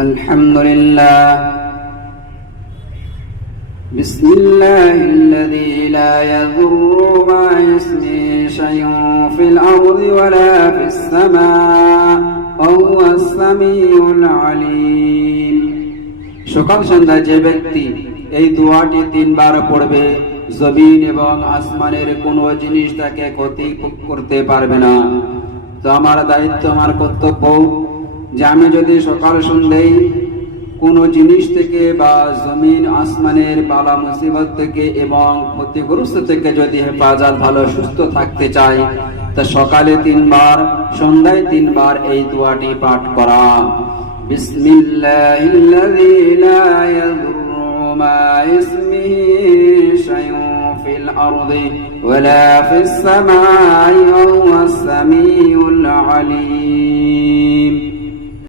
الحمد لله بسم الله الذي لا يضر مع اسمه شيء في الأرض ولا في السماء وهو السميع العليم সকাল সন্ধ্যায় যে ব্যক্তি এই দোয়াটি 3 বার পড়বে জমিন এবং আসমানের কোনো জিনিস তাকে ক্ষতি করতে পারবে না। তো আমার দায়িত্ব, আমার কর্তব্য যে আমি যদি সকাল সন্ধ্যায় কোনো জিনিস থেকে বা জমিন আসমানের বালা মুসিবত থেকে এবং ক্ষতিগ্রস্ত থেকে যদি হেফাজত ভালো সুস্থ থাকতে চাই, তা সকালে 3 বার, সন্ধ্যায় 3 বার এই দোয়াটি পাঠ করা। বিসমিল্লাহিল্লাযী লা ইয়াদুররু মা ইসমিহি শাইউন ফিল আরদি ওয়ালা ফিস সামাই ওয়া হুয়াস সামিউল আলীম।